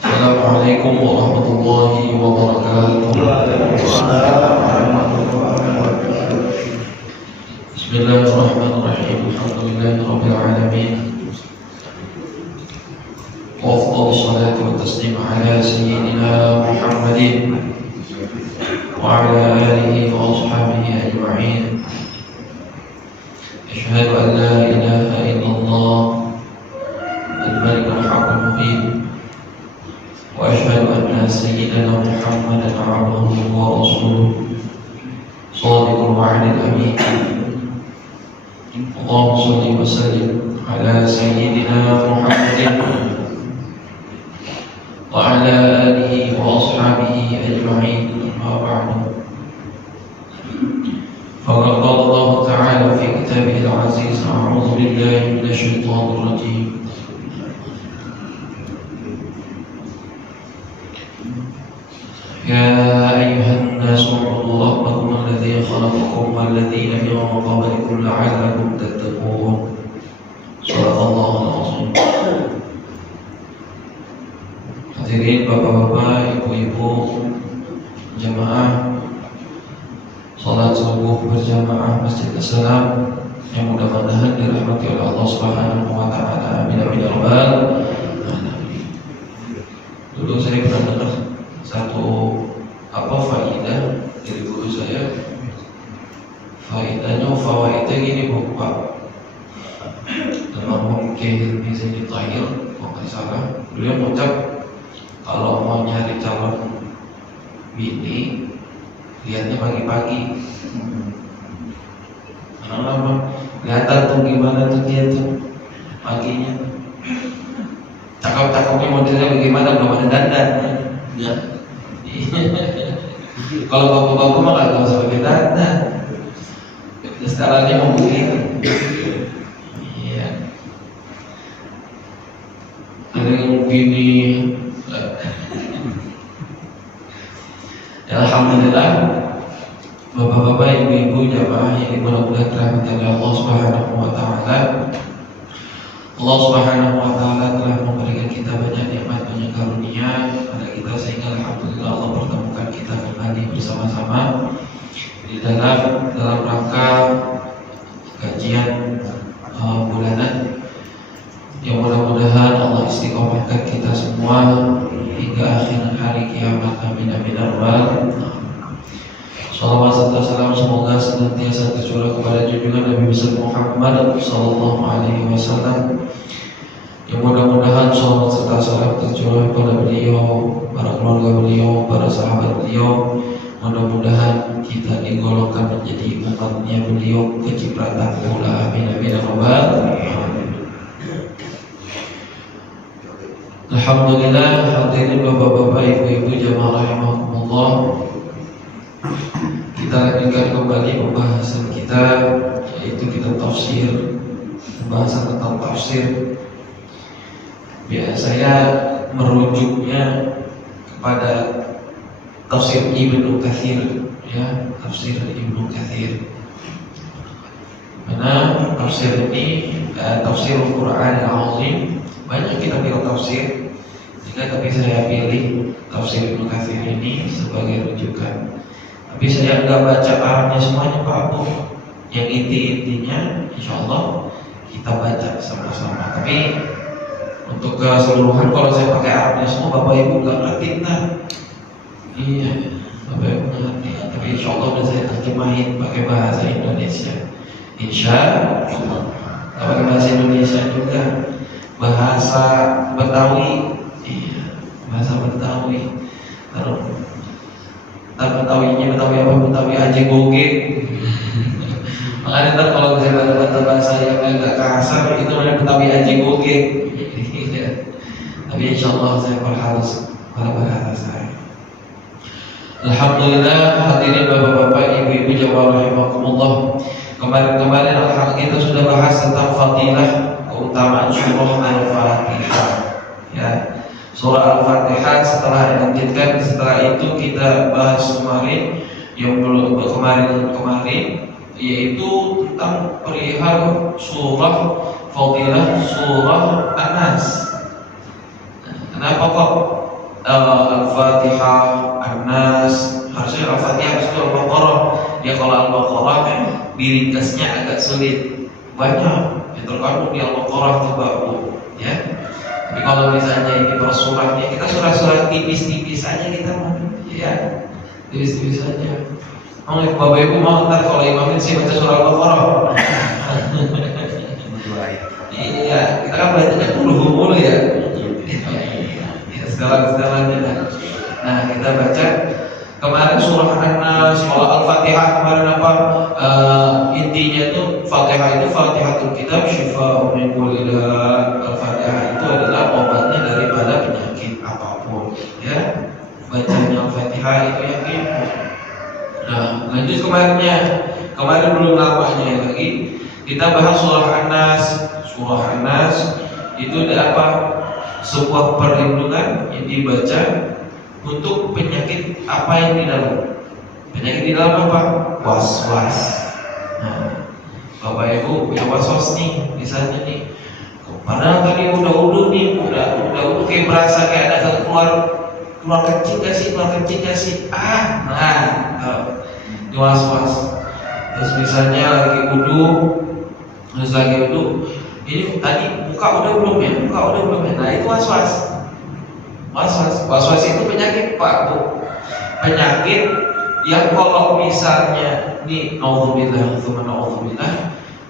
Assalamualaikum warahmatullahi wabarakatuh. Bismillahirrahmanirrahim. Alhamdulillahirabbil alamin. Wa afdhalus salati wat taslim ala sayyidina Muhammadin wa ala alihi wa ashabihi ajma'in. Asyhadu an la ilaha illallah al-malikul haqqul mubin. وأشهد أن سيدنا محمدا عبده ورسوله صادق الوعد الأمين. اللهم صل وسلم على سيدنا محمد وعلى آله وأصحابه أجمعين. أما بعد، فقد قال الله تعالى في كتابه العزيز: أعوذ بالله من الشيطان الرجيم. يا أيها الناس اعبدوا ربكم الذي خلقكم والذين من قبلكم لعلكم تتقون. صدق الله العظيم. Hadirin bapak-bapak, ibu-ibu, jamaah salat subuh berjamaah Masjid Assalam yang mudah-mudahan dirahmati oleh Allah Subhanahu wa taala. Amin amin ya rabbal alamin. Dulu saya pernah dengar satu faidah dari guru saya. Faidahnya gini Pak. Almarhum Kiai Zaini Tahir, kalau nggak salah, beliau mengucap kalau mau nyari calon bini lihatnya pagi-pagi. Kenapa? Kelihatan tuh gimana tuh dia tuh paginya. Cakep-cakepnya modelnya bagaimana, belum ada dandan ya. Kalau bapak-bapak mah nggak tahu sebagai dandan, setelahnya mau begini. Iya. Ada yang begini. Alhamdulillah, bapak-bapak, ibu-ibu, jamaah yang mudah-mudahan dirahmati oleh Allah Subhanahu wa taala. Allah Subhanahu wa taala telah memberikan kita banyak nikmat, banyak karunia pada kita, sehingga alhamdulillah Allah pertemukan kita kembali bersama-sama di dalam rangka kajian bulanan yang mudah-mudahan Allah istiqomahkan kita semua hingga akhir hari kiamat. Amin amin ya rabbal alamin. Salawat serta salam semoga senantiasa tercurah kepada junjungan Nabi besar Muhammad sallallahu alaihi wasallam, yang mudah-mudahan salawat serta salam tercurah kepada beliau, para keluarga beliau, para sahabat beliau. Mudah-mudahan kita digolongkan menjadi umatnya beliau kecipratan pula. Amin amin ya rabbal alamin. Alhamdulillah, hadirin bapak-bapak, ibu-ibu, jamaah rahimakumullah. Kita lanjutkan kembali pembahasan kita, yaitu kitab tafsir, pembahasan tentang tafsir. Saya merujuknya kepada tafsir Ibnu Katsir, ya, tafsir Ibnu Katsir. Mana tafsir ini tafsir Al-Quran Al-Azim. Banyak kita pilih tafsir, tapi saya pilih tafsir Ibnu Katsir ini sebagai rujukan. Tapi saya enggak baca Arabnya semuanya Pak Abu. Yang inti-intinya insyaallah kita baca sama-sama. Tapi untuk keseluruhan kalau saya pakai Arabnya semua, Bapak Ibu enggak ngerti nah. Iya, Bapak Ibu enggak ngerti. Tapi insyaallah udah saya terjemahin pakai bahasa Indonesia. Insyaallah. Pakai bahasa Indonesia juga. Bahasa Betawi. Iya, bahasa Betawi. Terus Betawinya Betawi apa? Betawi aja goge. Makanya ntar kalau saya baca bahasa yang agak kasar itu namanya Betawi aja goge. Tapi insyaallah saya perhalus pada bahasa saya. Alhamdulillah, hadirin bapak-bapak, ibu-ibu, jamaah rahimakumullah. Kemarin-kemarin alhamdulillah kita sudah bahas tentang fadilah, keutamaan surah Al-Fatihah. Ya. Surah Al-Fatihah setelah dilanjutkan, setelah itu kita bahas kemarin yaitu tentang perihal surah fadilah surah An-Nas. Kenapa kok Al-Fatihah, An-Nas, harusnya Al-Fatihah, harusnya Al-Baqarah. Ya kalau Al-Baqarah kan diringkasnya agak sulit, banyak yang terkandung di Al-Baqarah itu baru, ya. Tapi kalau misalnya ini per surahnya, kita surah-surah tipis-tipis saja kita mah, ya, tipis-tipis saja. Bapak Ibu mau ntar kalau imam ini sih baca surah Al-Baqarah. Iya, kita kan bacanya mulu ya. Setelan-setelannya. Nah, kita baca kemarin surah An-Nas, kalau Al-Fatihah kemarin apa? Intinya tuh Fatihah itu Fatihatul Kitab Syifa'un min kulli daa. Al-Fatihah itu adalah obatnya daripada penyakit apapun. Ya, bacanya Al-Fatihah itu yakin. Nah, lanjut kemarinnya. Kemarin belum lamanya lagi kita bahas surah An-Nas. Surah An-Nas itu ada apa? Sebuah perlindungan yang dibaca untuk penyakit apa yang di dalam. Penyakit di dalam apa? Was-was. Nah, Bapak Ibu punya was-was nih, misalnya nih. Padahal tadi udah nih, udah kayak berasa kayak ada keluar kencing gak sih? Ini was-was. Terus misalnya lagi wudu, ini tadi buka udah belum ya? Nah itu was-was. Was-was itu penyakit Pak, Bu. Penyakit yang kalau misalnya nih naudzubillah,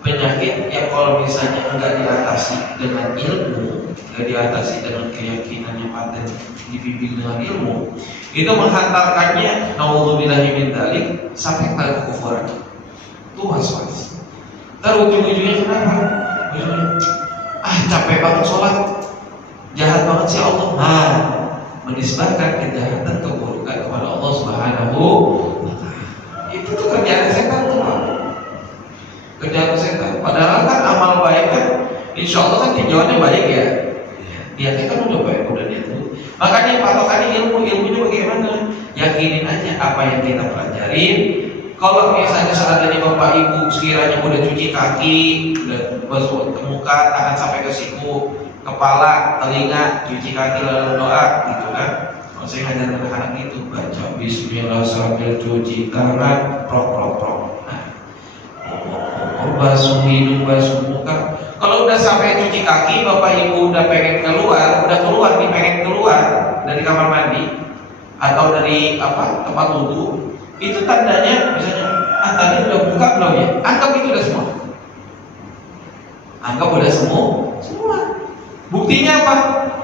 penyakit yang kalau misalnya enggak diatasi dengan ilmu, enggak diatasi dengan keyakinan yang paten, dibimbing dengan ilmu, itu menghantarkannya naudzubillahi min dzalik sampai pada kekufuran. Itu was-was. Ntar ujung-ujungnya kenapa? Capek banget sholat, jahat banget sih Allah. Menisbahkan kejahatan keburukan kepada Allah Subhanahu wa Ta'ala. Itu tuh kerjaan setan tuh, Pak. Kerjaan setan. Padahal kan amal baik kan, insya Allah kan tinjauannya baik ya. Niatnya kan udah baik, udah niat dulu. Makanya patokannya ilmunya bagaimana? Yakinin aja apa yang kita pelajarin. Kalau misalnya seandainya Bapak Ibu sekiranya udah cuci kaki, udah basuh muka, tangan sampai ke siku, kepala, telinga, cuci kaki lalu doa, gitu kan? Kalau saya ngajar anak-anak itu baca Bismillah sambil cuci tangan, prok. Nah, basuh hidung, basuh muka. Kalau udah sampai cuci kaki, Bapak Ibu udah pengen keluar, pengen keluar dari kamar mandi atau dari tempat wudhu. Itu tandanya misalnya tadi udah buka belum ya? Anggap itu udah semua. Semua. Buktinya apa?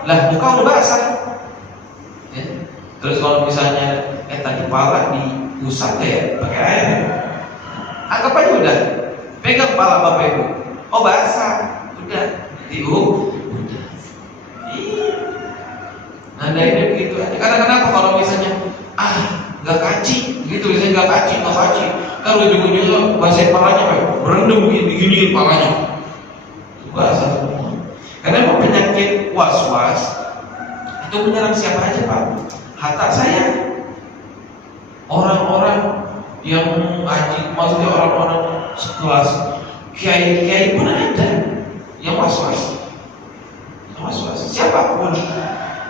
Lah muka udah basah. Ya. Terus kalau misalnya tadi kepala diusap ya pakai air. Anggap aja udah. Pegang kepala Bapak Ibu. Oh basah. Udah. Udah. Iya. Nandainnya begitu aja. Karena kenapa kalau misalnya nggak kaci, gitu misalnya nggak kaci, kalau ujung-ujungnya basah kepalanya berendam begini kepalanya, basah semua. Karena penyakit was-was itu menyerang siapa aja Pak? Hatta saya, orang-orang yang ngaji, maksudnya orang-orang sekelas kiai pun ada yang was-was, siapapun.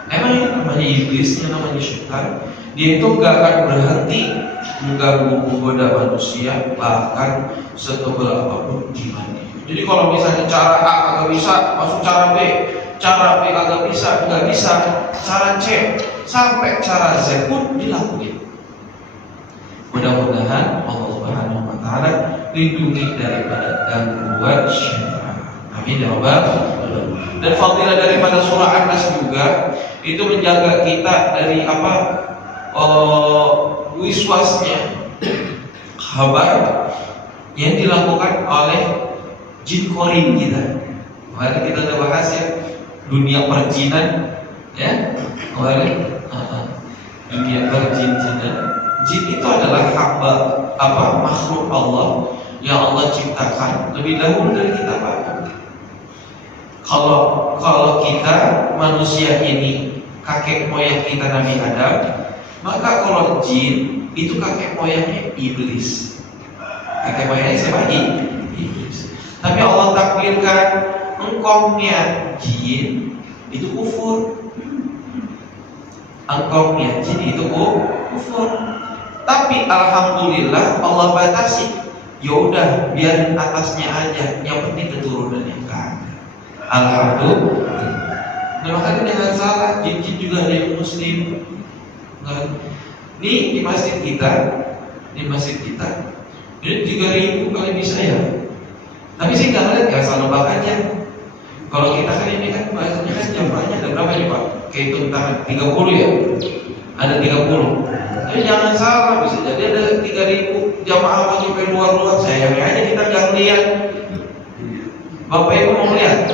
Emang ini namanya iblis, namanya syaitan. Dia itu gak akan berhenti mengganggu menggoda manusia, bahkan setebal apapun imannya. Jadi kalau misalnya cara A kagak bisa, masuk cara B, cara B kagak bisa, nggak bisa, cara C sampai cara Z pun dilakuin. Mudah-mudahan Allah Subhanahu wa Ta'ala lindungi daripada gangguan syaitan. Amin ya Rabbal alamin. Dan fadilah daripada surah An-Nas juga itu menjaga kita dari wiswasnya kabar yang dilakukan oleh jin korin kita. Kemarin kita udah bahas ya dunia perjinan, ya kemarin dunia perjinan. Jin itu adalah makhluk Allah yang Allah ciptakan lebih dahulu dari kita Pak. Kalau kita manusia ini kakek moyang kita Nabi Adam, maka kalau jin itu kakek moyangnya iblis. Kakek moyangnya siapa? Iblis. Tapi Allah takdirkan engkongnya jin itu kufur. engkaunya jin itu kufur. Tapi alhamdulillah Allah batasi. Ya udah, biarin atasnya aja, yang penting keturunannya kan. Alhamdulillah. Nah, makanya jangan salah, jin-jin juga ada yang muslim. Nah, di masjid kita, ini 3.000 kali bisa ya. Tapi sih nggak ngeliat, ya asal nebak aja. Kalau kita kan ini kan bahasanya kan jamaahnya ada berapa nih Pak? Kayak itu entah 30 ya? Ada 30. Tapi jangan salah, bisa jadi ada 3.000 jamaah mau sampai luar-luar. Sayangnya aja kita nggak lihat. Bapak Ibu mau lihat?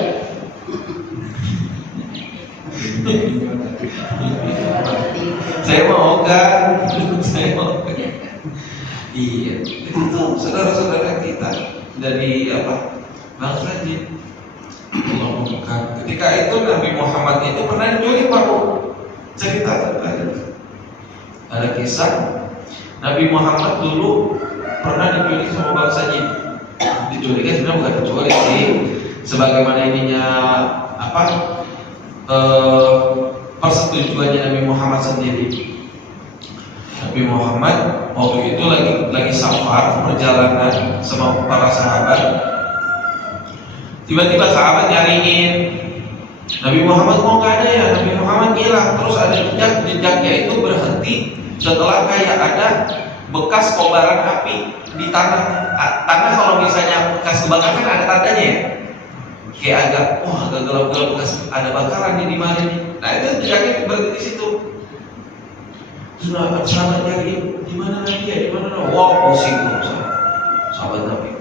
Saya mau kan? Saya mau. Iya, itu saudara-saudara kita dari bangsa jin. Ketika itu Nabi Muhammad itu pernah diculik Pak. Cerita ada kisah Nabi Muhammad dulu pernah diculik sama bangsa jin. Diculiknya sebenarnya bukan diculik sih, sebagaimana ininya persetujuannya Nabi Muhammad sendiri. Nabi Muhammad waktu itu lagi safar perjalanan sama para sahabat. Tiba-tiba sahabat nyariin Nabi Muhammad, kok nggak ada ya? Nabi Muhammad hilang. Terus ada jejaknya itu berhenti setelah kayak ada bekas kobaran api di tanah. Tanah kalau misalnya bekas kebakaran ada tandanya ya. Kayak agak gelap-gelap bekas ada bakaran di mana nih. Nah itu jejaknya berhenti di situ. Sudah sahabat nyari, di mana Nabi ya? Di mana? Wah pusing tuh sahabat Nabi.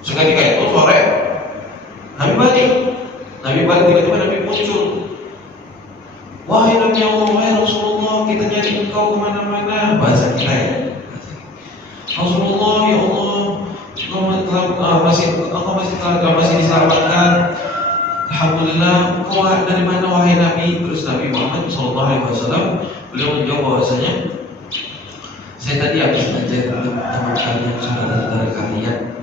Seketika itu sore Nabi balik tiba-tiba Nabi muncul. Wahai Nabi Allah, wahai Rasulullah, kita nyari engkau kemana-mana. Bahasa kita ya. Rasulullah, ya Allah, engkau masih diselamatkan. Alhamdulillah. Engkau dari mana wahai Nabi? Terus Nabi Muhammad SAW beliau menjawab bahwasanya saya tadi habis belajar teman kalian, saudara-saudara kalian.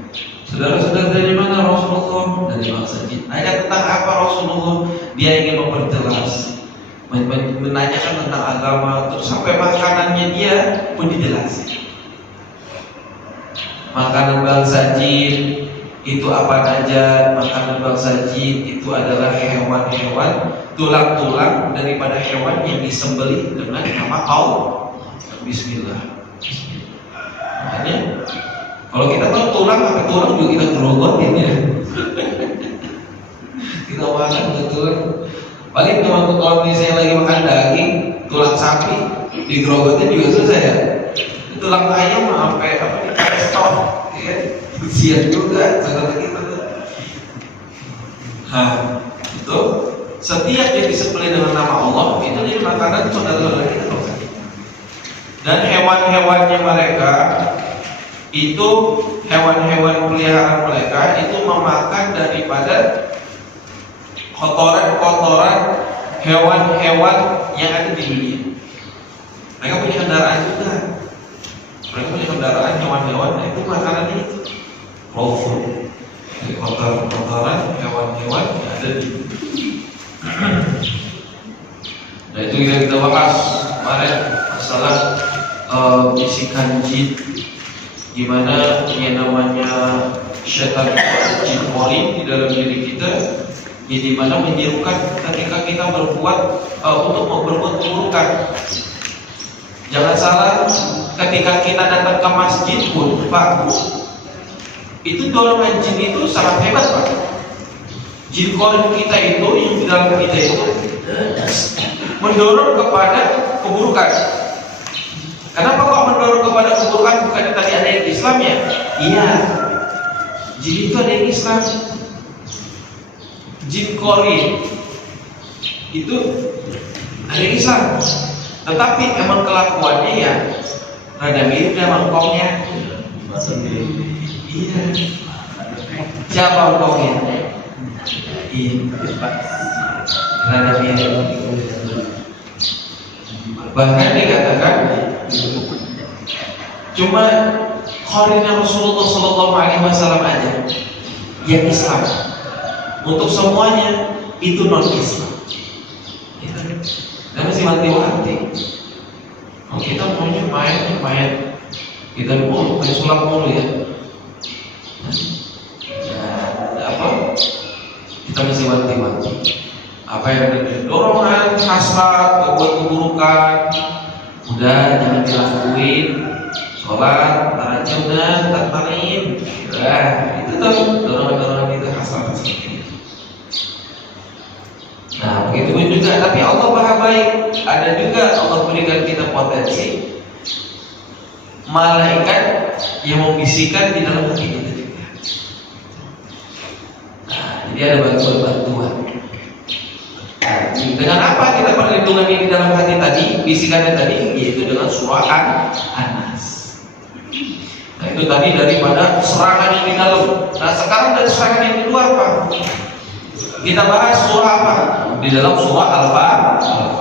Saudara-saudara dari mana Rasulullah? Dari bangsa jin. Nanya tentang apa Rasulullah? Dia ingin memperjelas, menanyakan tentang agama, terus sampai makanannya dia pun dijelasin. Makanan bangsa jin itu apa saja? Makanan bangsa jin itu adalah hewan-hewan tulang-tulang daripada hewan yang disembelih dengan nama Allah. Bismillah. Makanya kalau kita tahu tulang, pakai tulang juga kita gerogotin ya. Kita makan ke tulang. Paling kalau misalnya lagi makan daging, tulang sapi digerogotin juga susah ya. Tulang ayam sampai stop, ya. Siap juga saudara kita. Itu setiap yang disembelih dengan nama Allah itu jadi makanan saudara-saudara kita. Dan hewan-hewannya mereka itu, hewan-hewan peliharaan mereka itu memakan daripada kotoran-kotoran hewan-hewan yang ada di dunia. Mereka punya kendaraan juga. Mereka punya kendaraan hewan-hewan, nah itu makanannya itu raw food. Jadi kotoran-kotoran hewan-hewan yang ada di dunia. Nah itu kita bahas kemarin masalah bisikan jin, gimana yang namanya syaitan jin korin di dalam diri kita, jadi mana menyerukan ketika kita berbuat untuk berbuat keburukan. Jangan salah, ketika kita datang ke masjid pun Pak, itu dorongan jin itu sangat hebat Pak. Jin korin kita itu yang di dalam kita itu mendorong kepada keburukan. Kenapa kok mendorong kepada keburukan? Bukan tadi ada yang Islam ya? Iya, jin itu ada yang Islam. Jin korin itu ada yang Islam, tetapi emang kelakuannya ya rada mirip dengan mangkoknya. Iya. Siapa mangkoknya? Iya. Rada mirip. Bahkan dikatakan cuma korinnya Rasulullah SAW aja yang Islam. Untuk semuanya itu non Islam. Dan mesti wanti-wanti. Oh, kita maunya main. Kita dulu main sulap mulu ya. Apa? Kita mesti wanti-wanti. Apa yang ada di dorongan, hasrat, keburukan, udah jangan dilakuin. Sholat, tarajum dan takmarin. Nah, itu tuh dorongan-dorongan itu hasrat seperti itu. Nah, begitu juga. Tapi Allah Maha Baik. Ada juga Allah berikan kita potensi malaikat yang membisikkan di dalam hati kita juga. Nah, jadi ada bantuan. Dengan apa kita perlindungan ini di dalam hati tadi? Bisikannya tadi yaitu dengan surah An-Nas. Nah, itu tadi daripada serangan yang di dalam. Nah, sekarang dari serangan yang di luar, Pak. Kita bahas surah apa? Di dalam surah Al-Fatihah.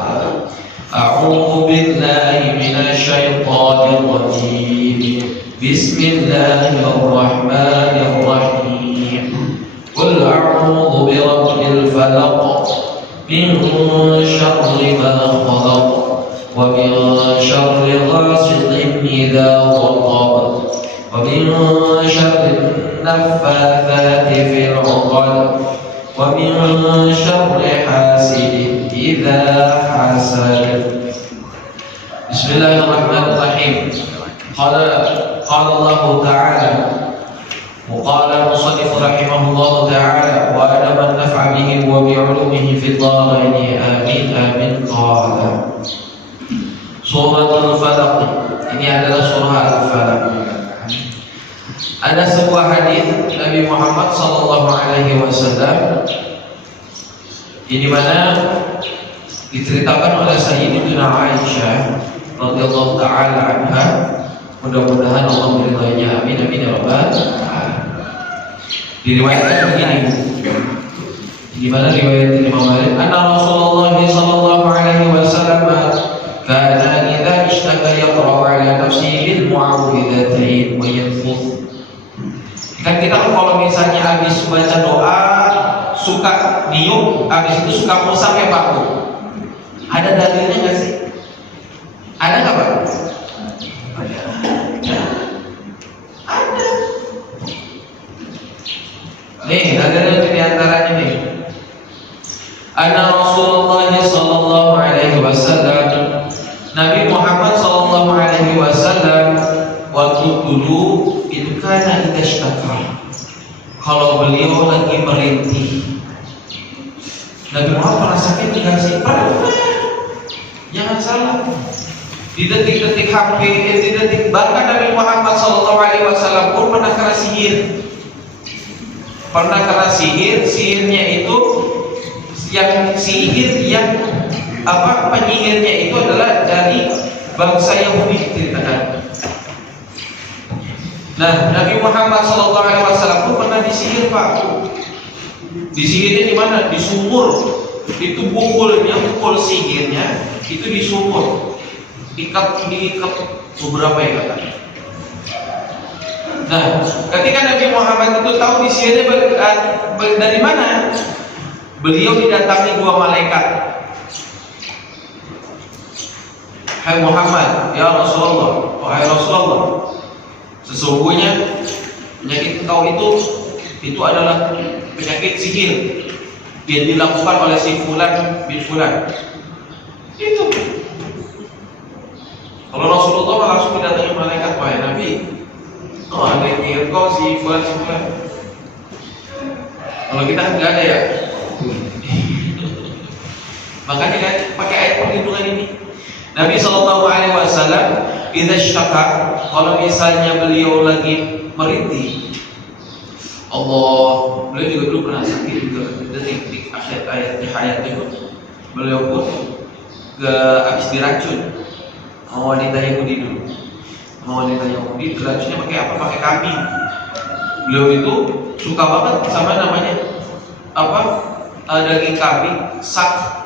A'udzu billahi minasyaitonir rajim. Bismillahirrahmanirrahim. Qul a'udzu birabbil falaq min syarri ma khalaq wa min syarri ghasiqin idza waqab wa min syarri naffatsati fil 'uqad wa min syarri hasidin idza hasad. Bismillahirrahmanirrahim. Qala Allah Ta'ala wa qala al-musannif rahimahullah ta'ala wa ana man naf'a bihi wa bi'ulumihi fid dharain amin qala. Surah Al-Falaq. Ini adalah surah Al-Falaq. Ada sebuah hadis Nabi Muhammad sallallahu alaihi wasallam di mana diceritakan oleh Sayyidatuna Aisyah radhiyallahu taala anha, mudah-mudahan Allah meridainya, amin amin ya rabbal alamin. Diriwayatkan begini, di mana riwayat Imam Malik, anna Rasulullah sallallahu alaihi wasallam kana idza ishtaka yaqra'u ala nafsihi bil mu'awwidhatain wa yanfuth. Kan kita kalau misalnya habis baca doa suka niup, habis itu suka musang ya Pak. Ada dalilnya nggak sih? Ada nggak Pak? Ada. Nih, dalilnya di antaranya nih. Anna Rasulullah sallallahu alaihi wasallam, Nabi Muhammad sallallahu alaihi wasallam waktu dulu itu karena idashtaka, kalau beliau lagi merintih. Nabi Muhammad pernah sakit dikasih pernah. Jangan salah. Di detik-detik hampir, di detik bahkan Nabi Muhammad SAW pun pernah kena sihir. Sihirnya itu yang penyihirnya itu adalah dari bangsa Yahudi diceritakan. Nah, Nabi Muhammad SAW pun pernah disihir Pak. Disihirnya di mana? Di sumur. Itu pukul sihirnya itu di sumur. Diikat beberapa ikatan. Nah, ketika Nabi Muhammad itu tahu disihirnya dari mana? Beliau didatangi dua malaikat. Hai Muhammad, ya Rasulullah, wahai Rasulullah, sesungguhnya penyakit kau itu adalah penyakit sihir yang dilakukan oleh si fulan bin fulan. Itu. Kalau Rasulullah langsung mendatangi malaikat, wahai Nabi, oh ada yang ingin kau si fulan. Kalau kita nggak ada ya. Makanya kan pakai ayat perlindungan ini. Nabi SAW idza ishtaka, kalau misalnya beliau lagi merintih, beliau juga dulu pernah sakit juga di akhir hayat itu. Beliau pun habis diracun sama wanita Yahudi dulu. Sama wanita Yahudi diracunnya pakai apa? Pakai kambing. Beliau itu suka banget sama namanya daging kambing.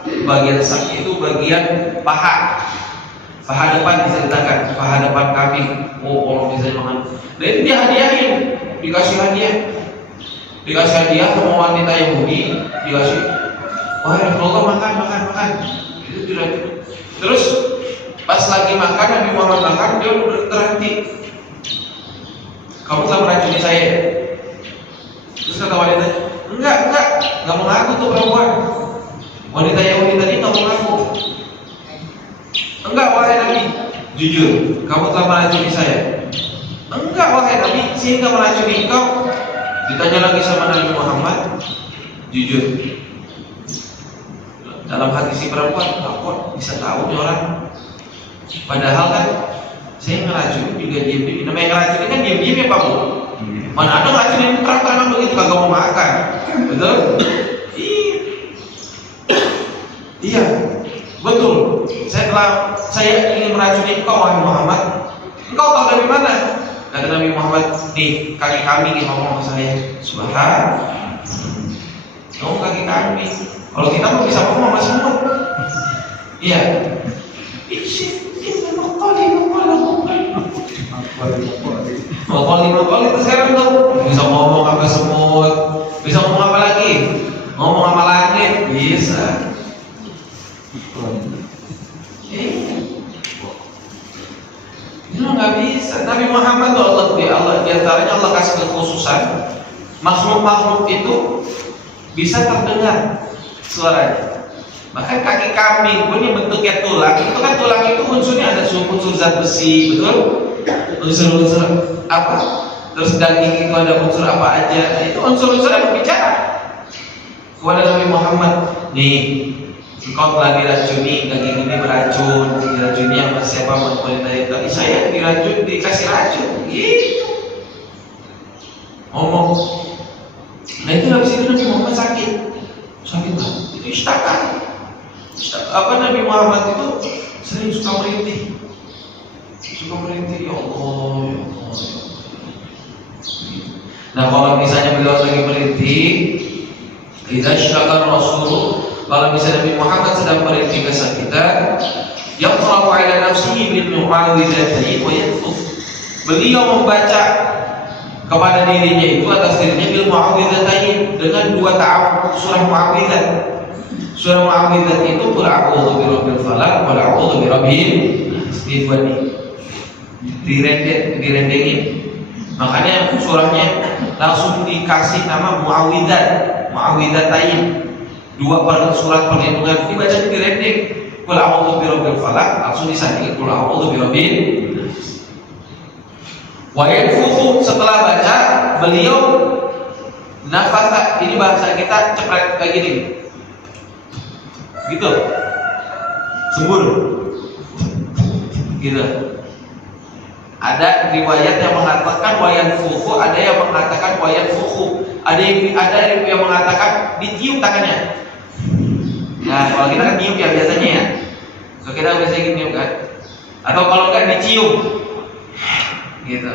Bagian sak itu bagian paha depan diceritakan, paha depan kambing. Kalau bisa makan. Dan itu dia hadiahin, dikasih hadiah sama wanita Yahudi, dikasih. Wah, Rasulullah makan. Itu diracun. Terus pas lagi makan, Nabi Muhammad makan, dia terhenti. Kamu telah meracuni saya. Terus kata wanita, enggak mengaku tuh perempuan. Wanita Yahudi tadi nggak mengaku. Enggak wahai Nabi, jujur, kamu telah meracuni saya. Enggak wahai Nabi, saya nggak meracuni engkau. Ditanya lagi sama Nabi Muhammad, jujur. Dalam hati si perempuan, kok bisa tahu nih orang? Padahal kan saya ngeracuni juga diam-diam. Namanya ngeracuni kan diam-diam ya Pak Bu. Mana ada ngeracunin terang-terangan begitu kagak mau makan, betul? Iya, betul. Saya ingin meracuni engkau wahai Muhammad. Engkau tahu dari mana? Kata Nabi Muhammad, nih kaki kami ngomong sama saya. Subhan, kamu kaki kami. Kalau kita mau bisa ngomong sama semut. Iya. Makol itu sekarang tuh bisa ngomong apa semut, bisa ngomong apa lagi? Ngomong apa langit bisa. Ini nggak bisa. Nabi Muhammad tuh Allah di antaranya Allah kasih kekhususan. Makhluk-makhluk itu bisa terdengar suaranya. Bahkan kaki kambing pun yang bentuknya tulang, itu kan tulang itu unsurnya ada unsur zat besi, betul? Unsur-unsur apa? Terus daging itu ada unsur apa aja? Itu unsur-unsur yang berbicara kepada Nabi Muhammad. Nih, engkau telah diracuni, daging ini beracun, diracuni sama siapa wanita tapi saya diracun, dikasih racun, gitu. Ngomong. Nah itu habis itu Nabi Muhammad sakit banget. Itu istakan. Nabi Muhammad itu sering suka merintih, ya Allah. Nah kalau misalnya beliau lagi merintih, idza syakar Rasul, kalau misalnya Nabi Muhammad sedang merintih kesakitan, yaqra'u 'ala nafsihi bil mu'awwidhatayn wa yatuf. Beliau membaca kepada dirinya itu atas dirinya bil mu'awwidhatayn dengan dua surah mu'awwidzat. Surah mu'awwidzat itu qul a'udzu birabbil falaq wa a'udzu birabbin nas. Direndengin. Makanya surahnya langsung dikasih nama mu'awwidzatain. Dua surat perlindungan dibaca direndeng. Qul a'udzu birabbil falaq langsung disandingin qul a'udzu birabbin nas. Wa yanfuthu, setelah baca beliau nafasa, ini bahasa kita cepret kayak gini. Gitu. Sembur. Gitu. Ada riwayat yang mengatakan wayan fufu, ada yang mengatakan wayan fufu, ada yang mengatakan ditiup tangannya. Nah, kalau kita kan niup ya biasanya ya. Kalau kita biasanya niup kan. Atau kalau enggak dicium. Gitu.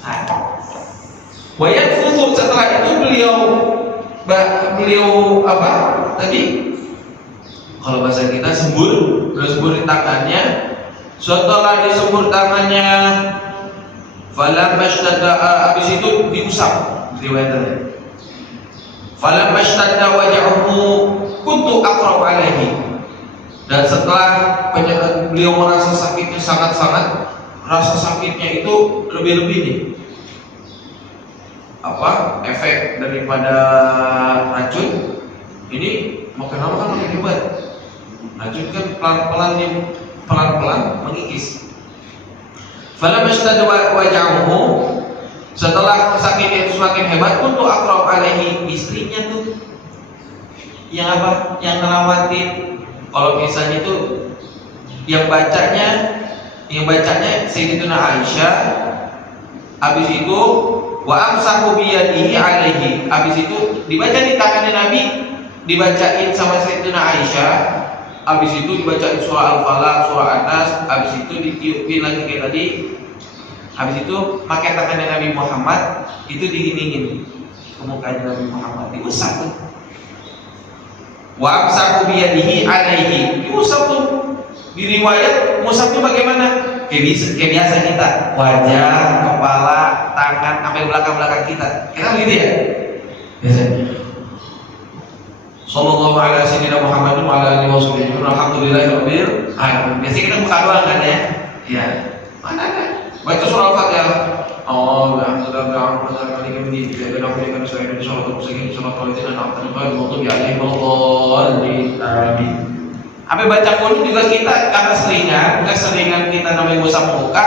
Nah. Wayan fufu, setelah itu beliau apa? Tadi kalau bahasa kita sembur, di tangannya. Setelah disembur tangannya, falam mashtadda, habis itu diusap riwayatnya. Falam mashtadda waj'uhu kuntu aqra'u alaihi. Dan setelah beliau merasa sakitnya sangat-sangat, rasa sakitnya itu lebih-lebih nih. Apa? Efek daripada racun ini makin lama kan makin hebat. Racun kan pelan-pelan mengikis. Falam mashtadda waj'uhu, setelah sakitnya itu semakin hebat, untuk aqra'u alaihi, istrinya tuh yang apa? Yang ngerawatin. Kalau misalnya itu yang bacanya Sayyidatuna Aisyah. Habis itu wa amsahu biyadihi alaihi, habis itu dibaca di tangannya Nabi, dibacain sama Sayyidatuna Aisyah. Habis itu dibacain surah Al-Falaq, surah An-Nas, habis itu ditiupin lagi kayak tadi. Habis itu pakai tangannya Nabi Muhammad itu diginiin ke mukanya Nabi Muhammad, diusap tuh. Wa amsahu biyadihi alaihi, diusap tuh. Di riwayat musabnya bagaimana? Kayak biasa kita, wajah, kepala, tangan, sampai belakang-belakang kita. Kita begitu ya? Biasanya. Sallallahu alaihi wasallam Muhammad wa ala alihi wasallam. Alhamdulillahirabbil alamin. Biasanya kita buka doa kan ya? Ya. Mana ada? Baca surah Al-Fatihah. Oh, alhamdulillah, alhamdulillah, ini tidak ada yang bisa saya ini salat muslim salat wajib dan afdal waktu biasa walladallin. Amin. Habis baca kunut juga kita karena keseringan kita namanya musaf muka.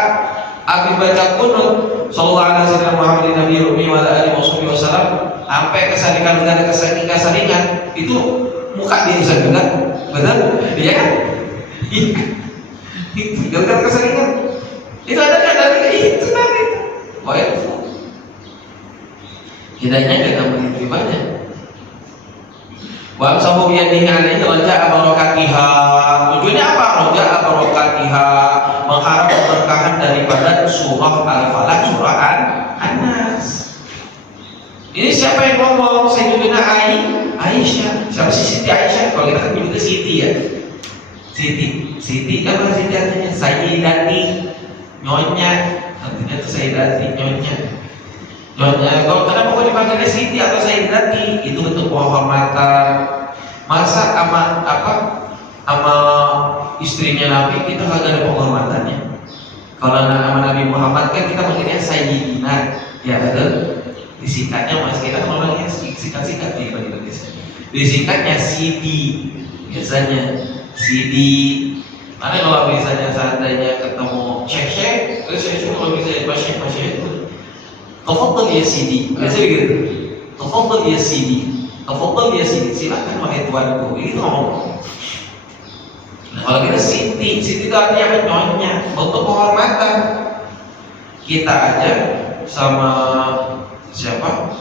Habis baca kunut sallallahu alaihi wasallam Muhammadin nabiyyi ummi wa ala alihi wasallam sampai keseringan itu muka dia bisa juga. Betul? Iya kan? Itu gara-gara keseringan. Itu ada dari itu tadi. Wah, hidayahnya gak begitu banyak. Wa sahu biyadihi alaihi raja'a barakatiha. Tujuannya apa? Raja'a barakatiha, mengharap keberkahan daripada surah Al-Falaq, surah An-Nas. Ini siapa yang ngomong? Sayyidina Aisyah. Siapa sih Siti Aisyah? Kalau kita kan bilangnya Siti ya. Siti apa Siti artinya? Sayyidati, nyonya. Artinya itu Sayyidati, nyonya. Kalau kenapa mau dipanggilnya Siti atau Sayyidati? Itu bentuk penghormatan. Masa sama istrinya Nabi kita kagak ada penghormatannya? Kalau nama Nabi Muhammad kan kita panggilnya Sayyidina, ya betul. Disingkatnya mas kita kan orangnya singkat di Indonesia. Disingkatnya Sidi, biasanya Sidi. Karena kalau misalnya seandainya ketemu Syekh, terus kalau misalnya Masya itu tafadhal ya Sidi, biasa begitu. Tafadhal ya Sidi, tafadhal ya Sidi, silakan wahai tuanku. Itu ngomong. Nah, kalau kita Siti itu artinya nyonya, untuk penghormatan. Kita aja sama siapa?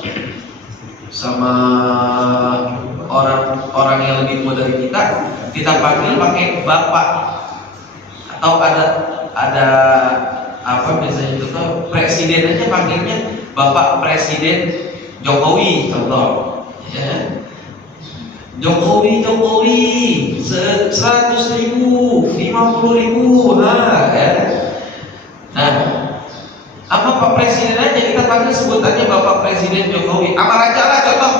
Sama orang yang lebih tua dari kita panggil pakai bapak. Atau ada apa biasanya itu tuh presiden aja panggilnya Bapak Presiden Jokowi, contoh ya. Jokowi 100.000 50.000 ya. Nah, apa Pak Presiden aja kita panggil sebutannya Bapak Presiden Jokowi. Apa raja lah contoh,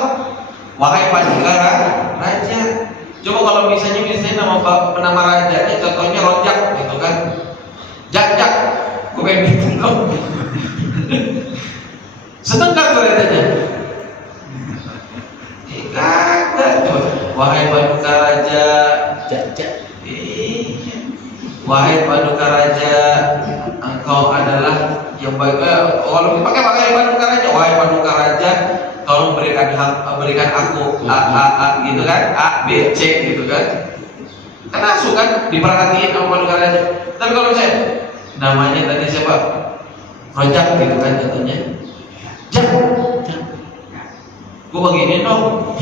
wahai Pak Negara Raja. Coba kalau misalnya nama rajanya contohnya Rojak gitu kan, Jak gue pengen gitu loh. Seneng kan rajanya? Kagak. Wahai Paduka Raja, wahai Paduka Raja, engkau adalah yang baik. Kalau pakai Paduka Raja, wahai Paduka Raja, tolong berikan aku A gitu kan, A B C gitu kan. Kan langsung kan diperhatiin sama Paduka Raja. Tapi kalau saya namanya tadi siapa? Rojak gitu kan contohnya. Jak. Gue begini dong.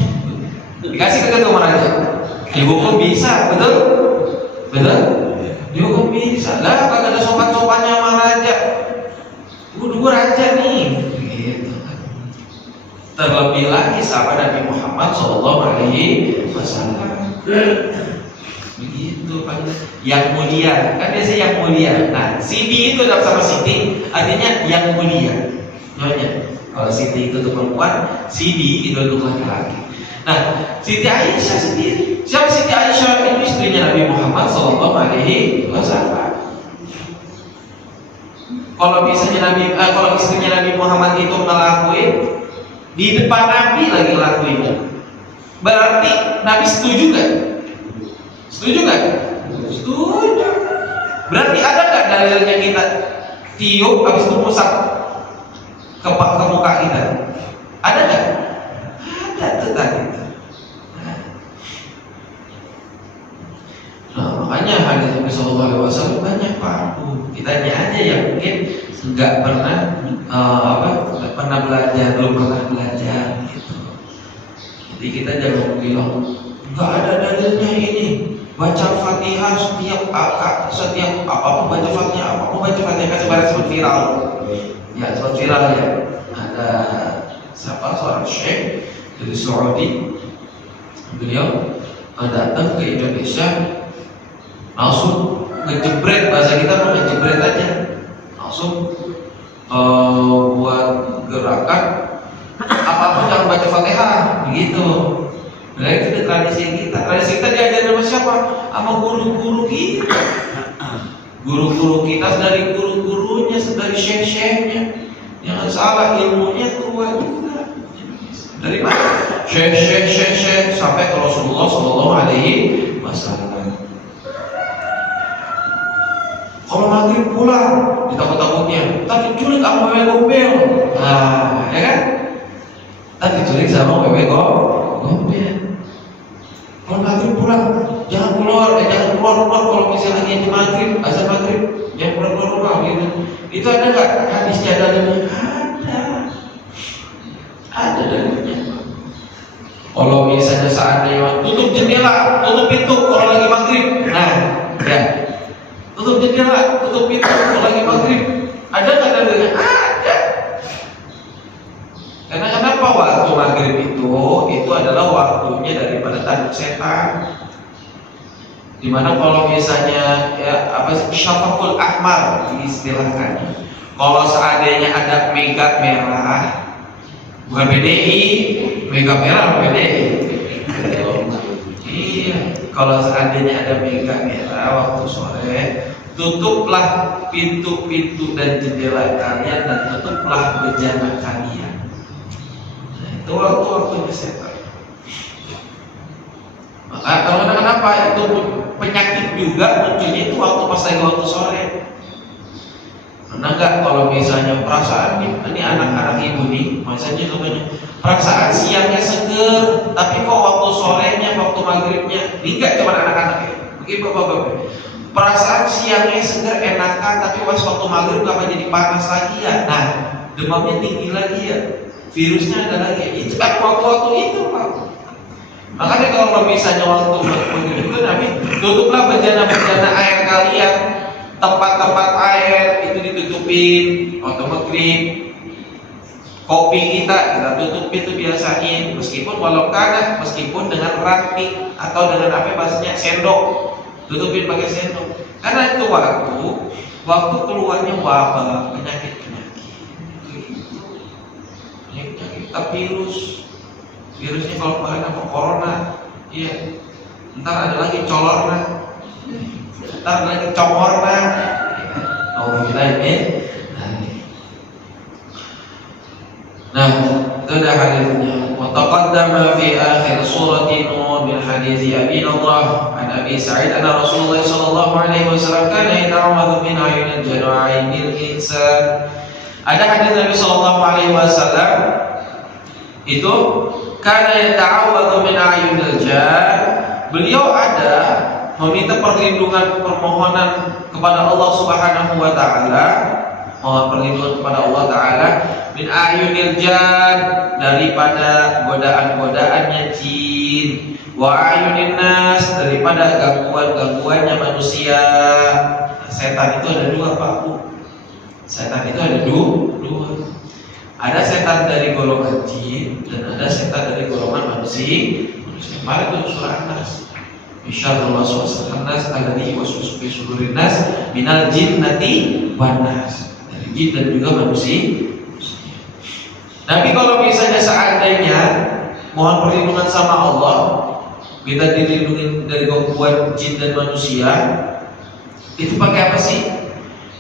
Dikasih ke ketua raja. Dihukum bisa, betul? Dihukum bisa. Lah kagak ada sopan-sopannya sama raja. Gue raja nih. Gitu kan. Terlebih lagi sahabat Nabi Muhammad SAW. Begitu panggil yang mulia, kan biasanya yang mulia. Nah, Siti itu dalam sama Siti artinya yang mulia, nyonya. Kalau Siti itu untuk perempuan, Sidi itu untuk laki-laki. Nah, Siti Aisyah sendiri, siapa Siti Aisyah? Itu istrinya Nabi Muhammad SAW. Kalau istrinya Nabi Muhammad itu ngelakuin di depan Nabi lagi ngelakuinnya, berarti Nabi setuju kan? Setuju kan? Setuju. Berarti ada nggak dalilnya kita tiup habis itu musab ke muka kita? Ada nggak? Ada tuh tadi. Nah, makanya hadis Nabi Sallallahu Alaihi Wasallam banyak Pak. Kitanya aja yang mungkin nggak pernah belajar, belum pernah belajar gitu. Jadi kita jangan bilang nggak ada dalilnya ini. Baca Fatihah setiap apa baca Fatihah kasih barang seperti viral. Ya seperti viral ya. Ada seorang syekh dari Saudi, beliau datang ke Indonesia, langsung ngejebret, bahasa kita mau ngejebret aja, langsung buat gerakan apa-apa jangan baca Fatihah begitu. Nah itu tradisi kita. Tradisi kita diajarin sama siapa? Sama guru-guru kita. Guru-guru kita dari guru-gurunya, dari syekh-syekhnya. Jangan salah, ilmunya tua juga. Dari mana? Syekh sampai ke Rasulullah Sallallahu Alaihi Wasallam. Kalau maghrib pulang, ditakut-takutnya, tak diculik sama wewe gombel. Nah, ya kan? Tak diculik sama wewe gombel. Kalau maghrib pulang, jangan keluar kalau misalnya lagi maghrib, azan maghrib, jangan keluar gitu. Itu ada nggak hadisnya dalilnya? Ada dalilnya. Kalau misalnya seandainya tutup jendela, tutup pintu kalau lagi maghrib, nah, ya, tutup jendela, tutup pintu kalau lagi maghrib, ada nggak dalilnya? Ada. Karena kenapa waktu maghrib itu adalah waktunya daripada tanduk setan. Dimana kalau misalnya ya apa syafaqul ahmar diistilahkan. Kalau seandainya ada mega merah, bukan PDI, mega merah PDI. Iya, kalau seandainya ada mega merah waktu sore, tutuplah pintu-pintu dan jendela kalian dan tutuplah bejana kalian. Nah, itu waktu-waktunya setan. Maka kalau kenapa itu penyakit juga munculnya itu waktu sore. Karena enggak kalau misalnya perasaan ini anak-anak ibu nih, misalnya contohnya perasaan siangnya seger, tapi kok waktu sorenya, waktu maghribnya, enggak cuma anak-anak ya, begitu bapak-bapak. Perasaan siangnya seger enakan, tapi pas waktu maghrib apa jadi panas lagi ya. Nah, demamnya tinggi lagi ya, virusnya ada lagi. Itu kan waktu-waktu itu pak. Makanya kalau misalnya waktu maghrib itu Nabi tutuplah bejana-bejana air kalian, tempat-tempat air itu ditutupin waktu maghrib. Kopi kita tutup itu biasanya, meskipun dengan ranting atau dengan apa bahasanya sendok, tutupin pakai sendok. Karena itu waktu keluarnya wabah, penyakit virusnya kalau kemarin apa corona, iya. Ntar ada lagi colorna, ntar ada lagi congorna. Alhamdulillah. Nah, itu ada hadisnya. Mutaqaddama fi akhir surati Nur min hadis Abi Nadrah an Abi Sa'id anna Rasulullah sallallahu alaihi wasallam kana yata'awadhu min ayunil jinn wa aynil insan. Ada hadis Nabi sallallahu alaihi wasallam itu kana yata'awadhu min ayunil jinn. Beliau ada meminta permohonan kepada Allah Subhanahu wa taala, mohon perlindungan kepada Allah taala min ayunil jan, daripada godaan-godaannya jin, wa ayunin nas, daripada gangguan-gangguannya manusia. Setan itu ada dua Pak Bu. Setan itu ada dua. Ada setan dari golongan jin dan ada setan dari golongan manusia. Kemarin itu surah An-Nas. Insyaallah waswasan nas alladzi yuwaswisu fi sudurin nas minal jinnati wan nas. Dari jin dan juga manusia. Tapi kalau misalnya seandainya mohon perlindungan sama Allah, kita dilindungi dari gangguan jin dan manusia, itu pakai apa sih?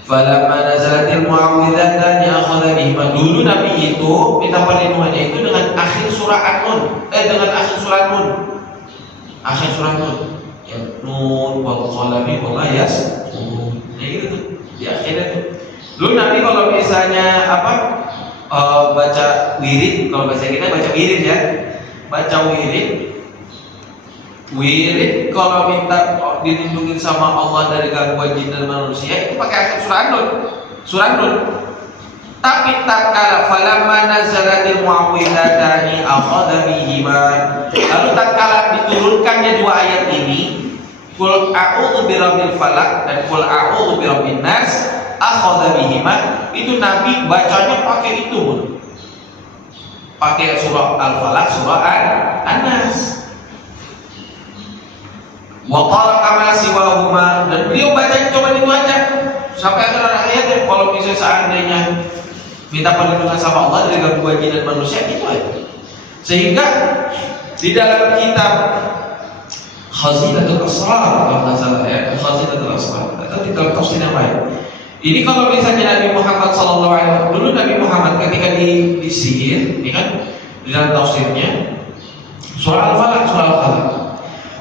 Falamma nazalatil mu'awwidatan ya'khudha bihima. Dulu Nabi itu minta perlindungannya itu dengan akhir surah An-Nun, dengan akhir surah Nun. Akhir surah Nun. Ya Nun wal qalami wa ma yasturun. Nah itu tuh di akhirnya tuh. Dulu Nabi kalau misalnya baca wirid, kalau bahasa kita baca wirid ya. Baca wirid kalau minta dilindungi sama Allah dari gangguan jin dan manusia itu pakai akhir surah Nun. Tapi tatkala falamma nazalatil mu'awwidhatani akhadha bihima, lalu tatkala diturunkannya dua ayat ini, qul a'udzu birabbil falaq dan qul a'udzu birabbin nas, akhadha bihima, itu Nabi bacanya pakai itu. Pakai surah Al-Falaq, surah An-Nas. Wa qala kama siwahuma, dan beliau bacanya cuma itu aja sampai akhir ayatnya. Kalau misalnya seandainya minta perlindungan sama Allah dari gangguan jin dan manusia, itu aja. Sehingga Di dalam kitab Khazinatul Asrar, kalau nggak salah ya, Khazinatul Asrar, atau di dalam tafsir yang lain. Ini kalau misalnya Nabi Muhammad SAW, dulu Nabi Muhammad ketika disihir, ini kan di dalam tafsirnya surah Al-Falaq,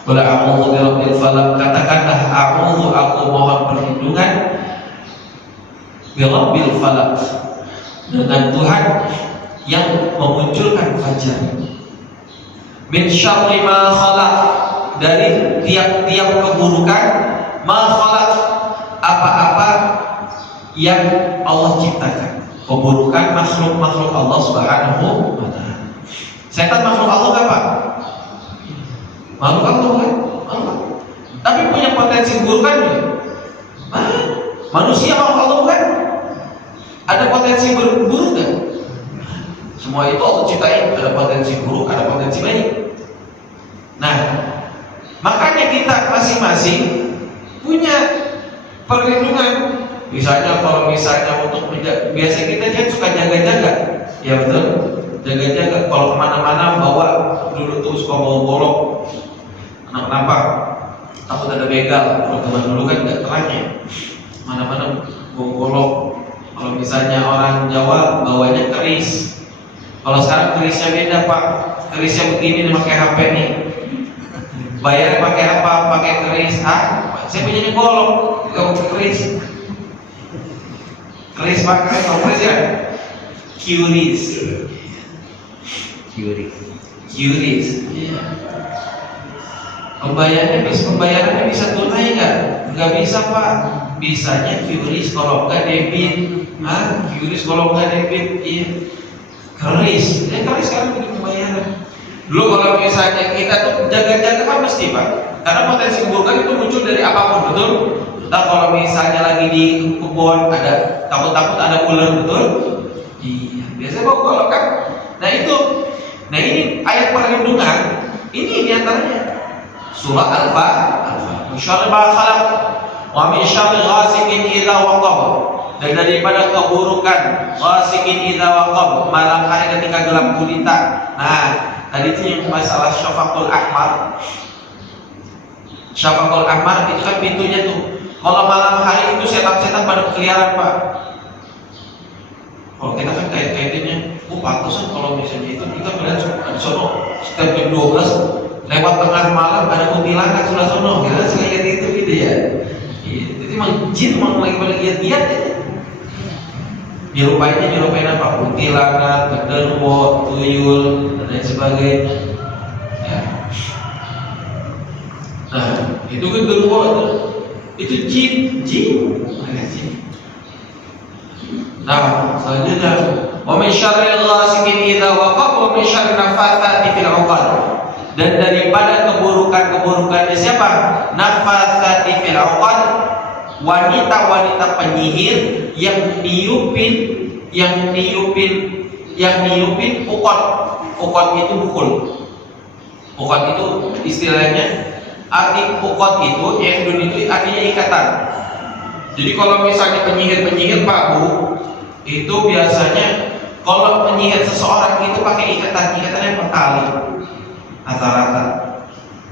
Wala a'udzu birabbil falaq, katakanlah a'udzu, aku mohon perlindungan birabbil falaq, dengan Tuhan yang memunculkan fajar, min syarri ma khalaq, dari tiap-tiap keburukan, ma khalaq, apa-apa yang Allah ciptakan, keburukan makhluk-makhluk Allah Subhanahu wa ta'ala. Setan makhluk Allah kan Pak? Makhluk Allah kan? Allah. Tapi punya potensi buruk kan? Manusia makhluk Allah kan? Ada potensi buruk kan? Semua itu Allah ciptain, ada potensi buruk, ada potensi baik. Nah, makanya kita masing-masing punya perlindungan. Misalnya kalau untuk biasa kita kan suka jaga-jaga, ya betul, jaga-jaga. Kalau kemana-mana bawa dulu tuh suka bawa golok. Kenapa? Takut ada begal. Kalau teman dulu kan nggak terangnya, mana-mana bawa golok. Kalau misalnya orang Jawa bawanya keris. Kalau sekarang kerisnya beda Pak. Kerisnya begini nih, pakai HP nih. Bayarnya pakai apa? Pakai keris. Saya punya golok, nggak pakai keris. Keris pakai keris ya? QRIS. Iya. Pembayarannya bisa tunai nggak? Nggak bisa Pak. Bisanya QRIS, kalau nggak debit. QRIS kalau nggak debit. Iya. Keris kan begini pembayaran. Dulu kalau misalnya kita tuh jaga-jaga kan mesti Pak, karena potensi keburukan itu muncul dari apapun, betul? Nah kalau misalnya lagi di kebun ada takut-takut ada ular, betul? Iya, biasanya bawa golok kan. Nah ini ayat perlindungan ini diantaranya surah Al-Falaq, min syarri ma khalaq wa min syarri ghasiqin idza waqab, dan daripada keburukan ghasiqin idza waqab, malam hari ketika gelap gulita. Nah, tadi itu yang masalah syafaqul ahmar. Syafaqul ahmar itu kan pintunya tuh. Kalau malam hari itu setan-setan pada berkeliaran Pak. Kalau kita kan kait-kaitannya, pantesan kalau misalnya itu kita melihat di sono setiap jam 12 lewat tengah malam ada kuntilanak sebelah sono. Kita sering lihat itu gitu ya. Itu memang jin lagi pada lihat-lihat ya. Nyerupain apa? Kuntilanak, genderuwo, tuyul, dan lain sebagainya. Ya. Nah, itu genderuwo itu jin. Nah, selanjutnya, wa min syarril ghasiqin idza waqab wa min syarri nafatsati fil 'uqad, dan daripada keburukan-keburukannya siapa? Nafatsati fil 'uqad, wanita-wanita penyihir yang niupin ukot. Ukot itu bukul. Ukot itu istilahnya, arti ukot itu itu artinya ikatan. Jadi kalau misalnya penyihir Pak Bu, itu biasanya kalau menyihir seseorang itu pakai ikatannya bertali rata-rata.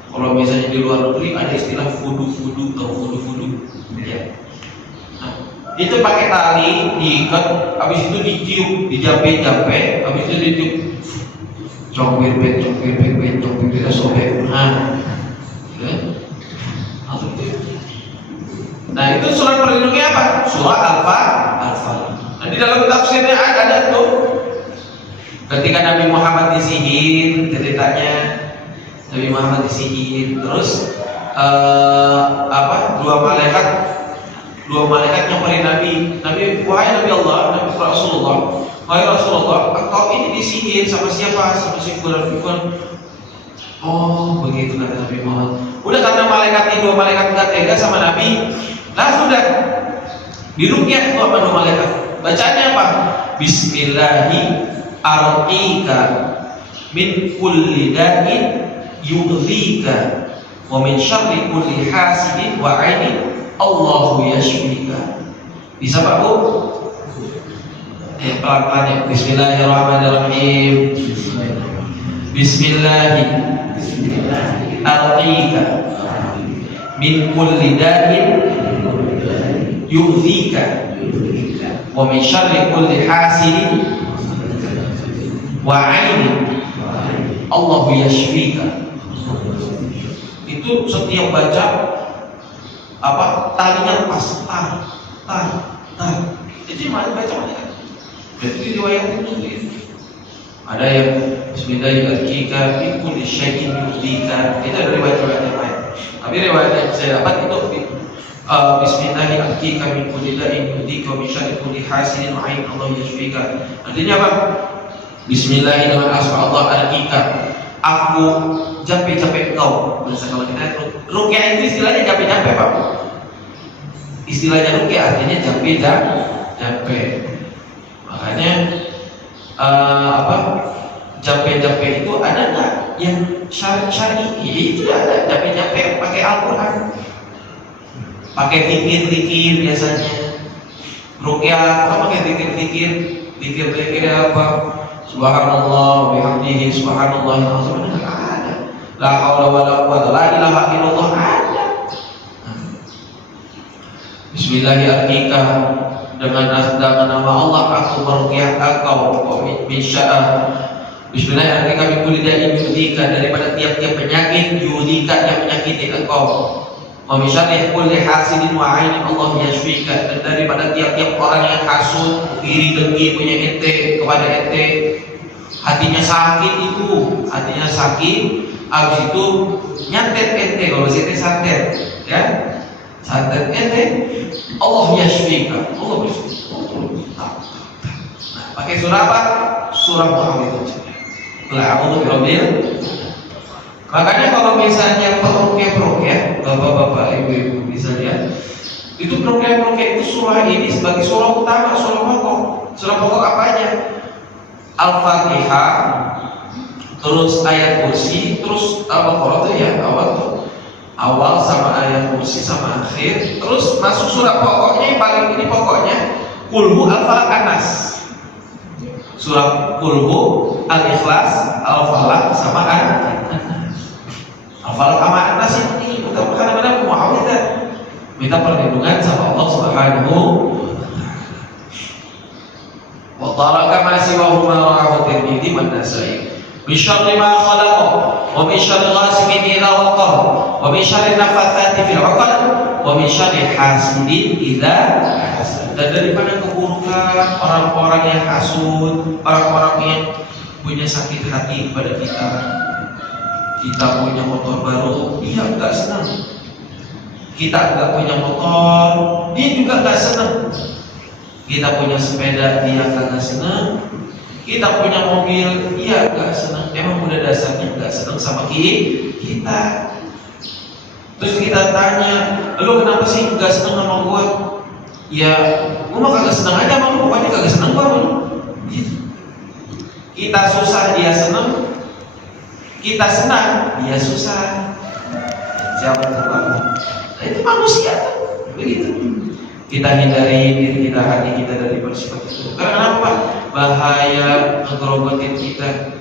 Kalau misalnya di luar negeri ada istilah fudu atau fudu ya. Nah, itu pakai tali diikat, habis itu ditiup, dijampe, habis itu ditiup, congpir sobek. Nah itu surah perlindungannya apa? Surah Al-Falaq. Nah, di dalam tafsirnya ada tuh ketika Nabi Muhammad disihir, ceritanya Nabi Muhammad disihir, terus dua malaikat nyamperin Nabi, wahai Nabi Allah, Nabi Rasulullah, wahai Rasulullah, engkau ini disihir sama siapa? Sama si fulan. Oh begitu kata Nabi Muhammad. Udah karena dua malaikat nggak tega sama Nabi, langsung dah diruqyah tuh dua malaikat. Bacanya apa? Bismillahi arqika min kulli da'in yu'dhika wa min syarri kulli hasidin wa 'ainin Allahu yashfika. Bisa Pak Bu? Pelan-pelan ya. Bismillahirrahmanirrahim. Bismillahi arqika min kulli da'in yu'dhika wa min syarri kulli hasidin wa 'ainin Allahu yashfika. Itu setiap baca talinya pas, tar. Jadi mana baca mana kan? Jadi riwayat itu ada yang Bismillahirrahmanirrahim min kulli syai'in yu'dhika. Itu dari riwayat yang lain. Tapi riwayat yang saya dapat itu Bismillahirrahmanirrahim min kulli da'in yu'dhika wa min syarri kulli hasidin wa 'ainin Allahu yashfika. Artinya apa? Bismillahirrahmanirrahim, dengan asma Allah arqika. Aku capek-capek kau. Kalau kita ruqyah itu istilahnya capek-capek, Pak. Istilahnya ruqyah artinya capek. Makanya capek-capek itu ada nggak yang syar'i? Itu ada capek-capek pakai Al-Quran, pakai zikir biasanya. Ruqyah apa pakai zikir apa? Subhanallah bihamdihi subhanallahil azim. Ada. La haula wala quwwata la ilaha illallah ada. Bismillahirrahmanirrahim, dengan nama Allah aku meruqyah engkau. Bismillahirrahmanirrahim min kulli da'in yu'dhika, daripada tiap-tiap penyakit yu'dhika yang menyakiti engkau. Wa min syarri kulli hasidin wa 'ainin Allah yashfika, dan daripada tiap-tiap orang yang hasud, iri dengki punya ente kepada ente, hatinya sakit, habis itu nyantet ente, kalau ente santet, ya santet ente, Allah yashfika, Allah bersyukur. Pakai surah apa? Surah Muawwidhatain. A'udzu birabbil. Makanya kalau misalnya peruqyah, bapak-bapak, ibu-ibu bisa lihat, itu peruqyah itu surah ini sebagai surah utama, surah pokok. Surah pokok apanya? Al-Fatihah, terus ayat kursi, terus Al-Baqarah itu ya awal sama ayat kursi sama akhir, terus masuk surah pokoknya yang paling ini pokoknya Qul hu al-falaq an-nas. Surah Qul hu, al-ikhlas, al-falaq sama al-falaq sama an-nas ini bukan karena muawwidzah. Minta perlindungan sama Allah Subhanahu wa ta'ala kama siwahuma rawahu Tirmidzi wa Nasa'i. Min syarri ma khalaqa wa min syarri ghasiqin idza waqab wa min syarri nafatsati fil 'uqad wa min syarri hasidin idza hasad. Dan daripada keburukan orang-orang yang hasud, orang-orang yang punya sakit hati kepada kita. Kita punya motor baru, dia enggak senang. Kita enggak punya motor, dia juga enggak senang. Kita punya sepeda, dia enggak senang. Kita punya mobil, dia enggak senang. Emang udah dasarnya enggak senang sama kita. Terus kita tanya, lu kenapa sih enggak senang sama gua? Ya, gua mah kagak senang aja sama lu, pokoknya kagak senang gua sama lu. Gitu. Kita susah, dia senang. Kita senang, dia susah. Siapa tahu? Nah, itu manusia, begitu. Kita hindari diri kita, hati kita dari bersifat itu. Karena apa? Bahaya ngegerogotin kita.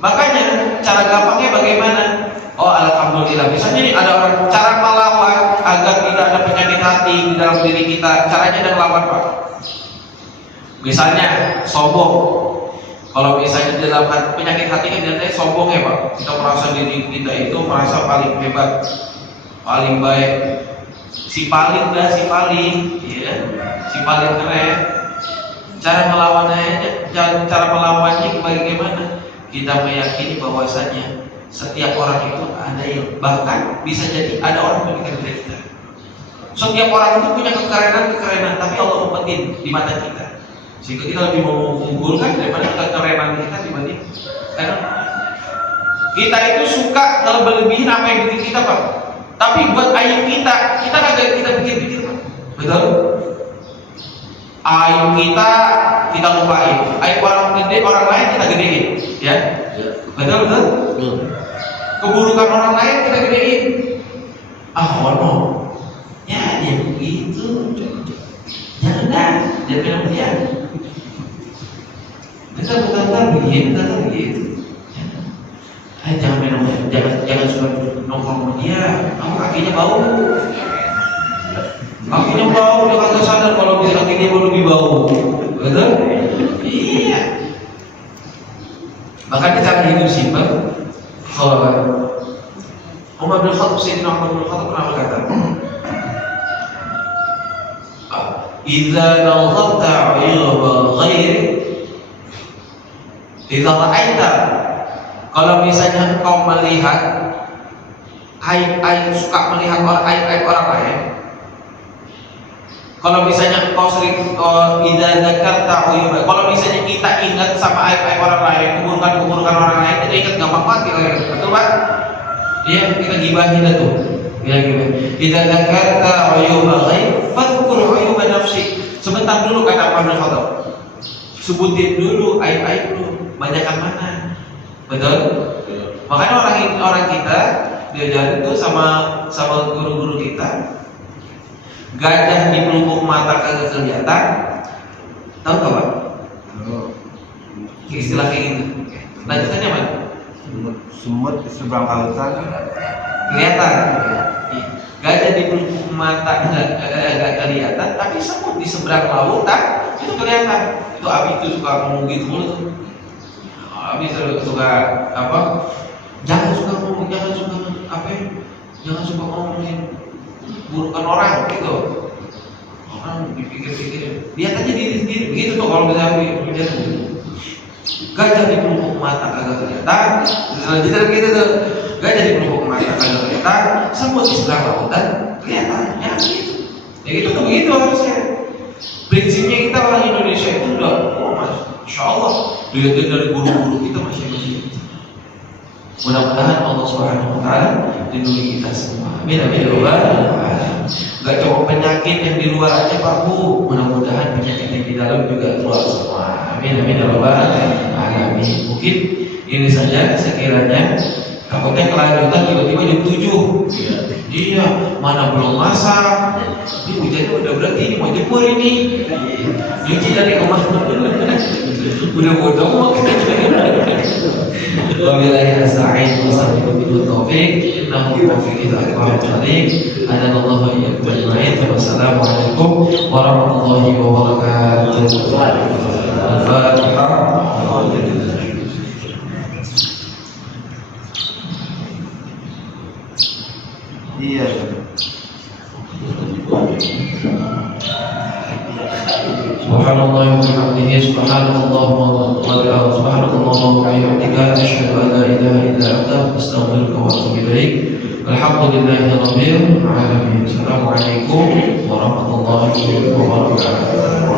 Makanya cara gampangnya bagaimana? Oh, alhamdulillah. Misalnya nih ada orang cara melawan agar tidak ada penyakit hati di dalam diri kita. Caranya dengan melawan Pak. Misalnya sombong. Kalau misalnya dalam penyakit hati kan biasanya sombong ya Pak. Kita merasa diri kita itu merasa paling hebat, paling baik. Si paling, ya, si paling keren. Cara melawannya bagaimana? Kita meyakini bahwasanya setiap orang itu ada yang bahkan bisa jadi ada orang yang lebih keren dari kita. Setiap orang itu punya kekerenan, tapi Allah umpetin di mata kita. Sehingga kita lebih mengunggulkan daripada kekerenan kita dibanding. Karena kita itu suka ngelebihin apa yang bikin kita Pak. Tapi buat aib kita kagak kita pikir-pikir Pak. Betul? Aib kita lupain. Aib orang gede, orang lain kita gedein, ya? Betul? Keburukan orang lain kita gedein. Ya dia begitu. Jangan bilang dia. Betul begitu. Jangan minum, jangan suka nongkrong sama dia. Kamu kakinya bau. Kakinya bau, dia kagak sadar kalau bisa kakinya bau lebih bau. Betul? Iya. Maka cara hidup simpel. Umar bin Khattab, Sayyidina Umar bin Khattab pernah berkata, "Idza nadharta 'ilma ghairi, idza ra'aita." Kalau misalnya engkau melihat aib-aib, suka melihat aib-aib orang lain. Kalau misalnya engkau sering idza dzakarta uyuba, kalau misalnya kita ingat sama aib-aib orang lain, keburukan-keburukan orang lain, kita ingat gampang mati lagi. Betul Pak? Iya, kita gibahin itu. Iya, gimana? Idza dzakarta uyuba ghaib, fadhkur uyuba nafsi. Sebentar dulu kata Umar bin Khattab. Sebutin dulu aib-aib lu, banyakan mana? Betul? Makanya orang kita diajarin tuh sama guru-guru kita, gajah di pelupuk mata kagak kelihatan. Tahu nggak Pak? Istilah kayak gitu. Lanjutannya Pak? Semut di seberang lautan Kelihatan. Gajah di pelupuk mata nggak kelihatan, tapi semut di seberang lautan itu kelihatan. Itu Abi itu suka ngomong gitu mulu tuh. Abi suka apa? Jangan suka ngomongin burukan orang gitu. Orang dipikir-pikir, lihat aja diri sendiri. Begitu tuh kalau misalnya lihat gajah di pelupuk mata kagak kelihatan. Selanjutnya gitu tuh, gajah di pelupuk mata kagak kelihatan, semut di seberang lautan kelihatan. Ya gitu. Ya gitu tuh begitu harusnya. Prinsipnya kita orang Indonesia itu udah, Masya Allah, dilihat dari guru-guru kita masing-masing. Mudah-mudahan Allah Subhanahu wa Ta'ala lindungi kita semua. Amin amin ya rabbal alamin. Gak cuma penyakit yang di luar aja Pak Bu, mudah-mudahan penyakit yang di dalam juga keluar semua. Amin amin ya rabbal alamin. Mungkin ini saja sekiranya. Takutnya kelanjutan tiba-tiba jam 7. Iya, mana belum masak. Ini hujannya udah berarti ini mau jemur ini. Nyuci dari kemana? Udah bodoh. Wabillahi nasta'in wa sallallahu taufiq innahu taufiq akbar alim. Anallahu wa iyyakum ajma'in. Wassalamualaikum warahmatullahi wabarakatuh. Al-Fatihah. Iya. Subhanallah wa bihamdihi, subhanallah wa bihamdika, asyhadu an la ilaha illa anta, astaghfiruka wa atubu ilaik. Alhamdulillahi rabbil alamin. Assalamualaikum warahmatullahi wabarakatuh.